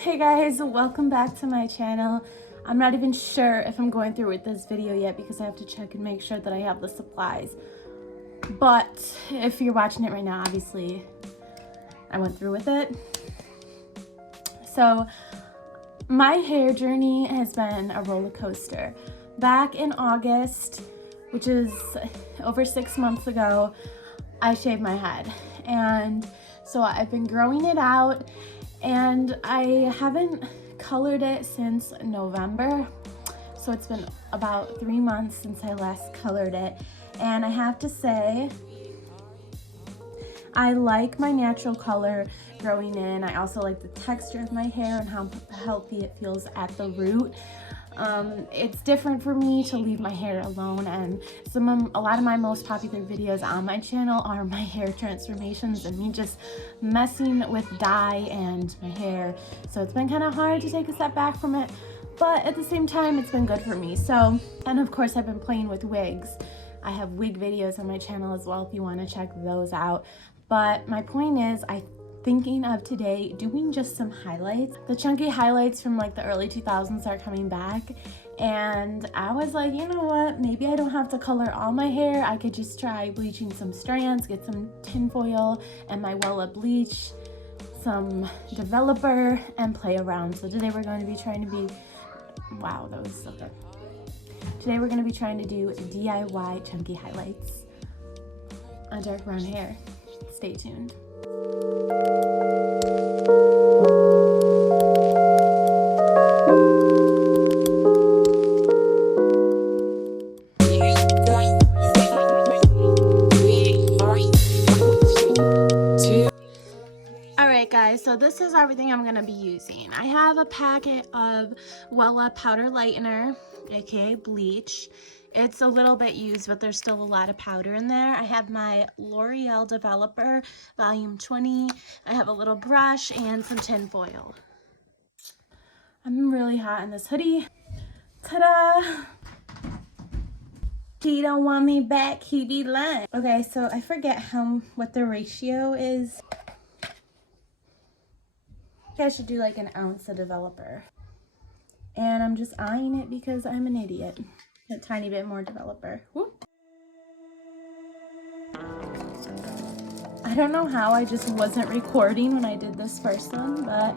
Hey guys, welcome back to my channel. I'm not even sure if I'm going through with this video yet because I have to check and make sure that I have the supplies. But if you're watching it right now, obviously I went through with it. So my hair journey has been a roller coaster. Back in August, which is over 6 months ago, I shaved my head. And so I've been growing it out and I haven't colored it since November. So it's been about 3 months since I last colored it. And I have to say, I like my natural color growing in. I also like the texture of my hair and how healthy it feels at the root. It's different for me to leave my hair alone, and a lot of my most popular videos on my channel are my hair transformations and me just messing with dye and my hair. So it's been kind of hard to take a step back from it, but at the same time it's been good for me. So, and of course I've been playing with wigs. I have wig videos on my channel as well if you want to check those out. But my point is, thinking of today doing just some highlights. The chunky highlights from like the early 2000s are coming back, and I was like, you know what, maybe I don't have to color all my hair. I could just try bleaching some strands, get some tinfoil and my Wella bleach, some developer, and play around. So today we're going to be trying to be, wow, that was so good. Today we're going to be trying to do DIY chunky highlights on dark brown hair. Stay tuned. Alright guys, so this is everything I'm going to be using. I have a packet of Wella powder lightener, aka bleach. It's a little bit used, but there's still a lot of powder in there. I have my L'Oreal Developer Volume 20. I have a little brush and some tinfoil. I'm really hot in this hoodie. Ta-da! He don't want me back, he be lying. Okay, so I forget what the ratio is. I think I should do like an ounce of developer. And I'm just eyeing it because I'm an idiot. A tiny bit more developer. Whoop. I don't know how I just wasn't recording when I did this first one, but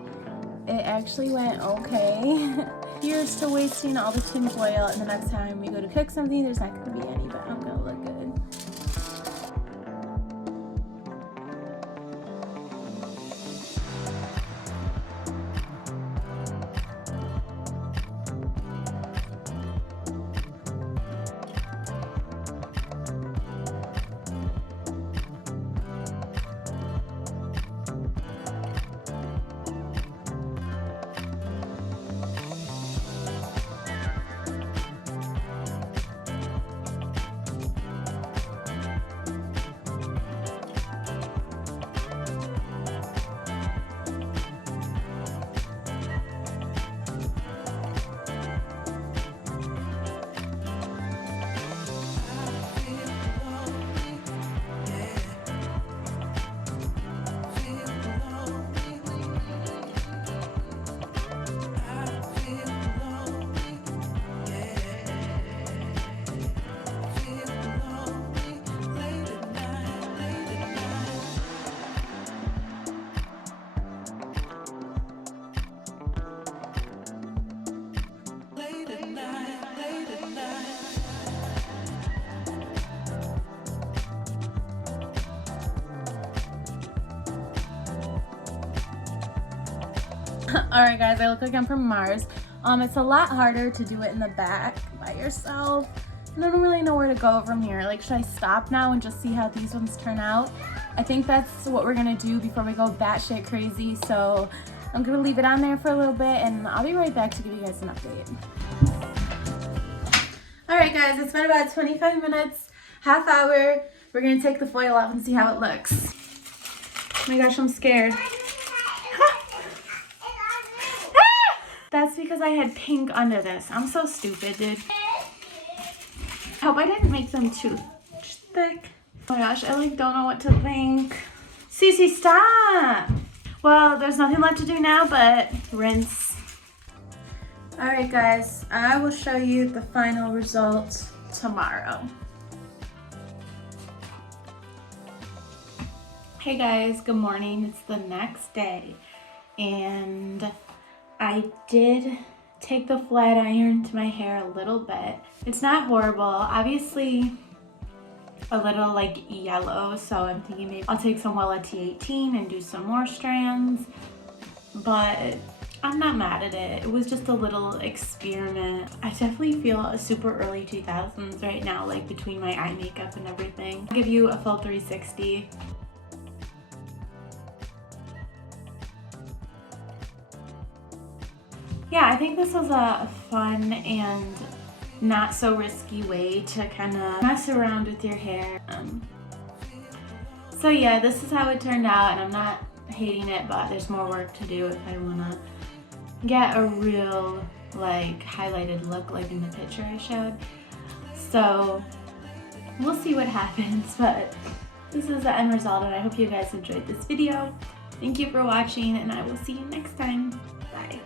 it actually went okay. Here's to wasting all the tinfoil, and the next time we go to cook something, there's not going to be any, but I'm going to look good. Alright guys, I look like I'm from Mars. It's a lot harder to do it in the back by yourself. And I don't really know where to go from here. Like, should I stop now and just see how these ones turn out? I think that's what we're gonna do before we go batshit crazy. So I'm gonna leave it on there for a little bit and I'll be right back to give you guys an update. Alright guys, it's been about 25 minutes, half hour. We're gonna take the foil off and see how it looks. Oh my gosh, I'm scared. That's because I had pink under this. I'm so stupid, dude. Hope I didn't make them too thick. Oh my gosh, I like don't know what to think. Cece, stop! Well, there's nothing left to do now but rinse. Alright guys, I will show you the final results tomorrow. Hey guys, good morning. It's the next day and I did take the flat iron to my hair a little bit. It's not horrible, obviously a little like yellow, so I'm thinking maybe I'll take some Wella T18 and do some more strands, but I'm not mad at it. It was just a little experiment. I definitely feel a super early 2000s right now, like between my eye makeup and everything. I'll give you a full 360. Yeah, I think this was a fun and not so risky way to kind of mess around with your hair. So yeah, this is how it turned out, and I'm not hating it, but there's more work to do if I want to get a real like highlighted look like in the picture I showed. So we'll see what happens, but this is the end result, and I hope you guys enjoyed this video. Thank you for watching, and I will see you next time. Bye.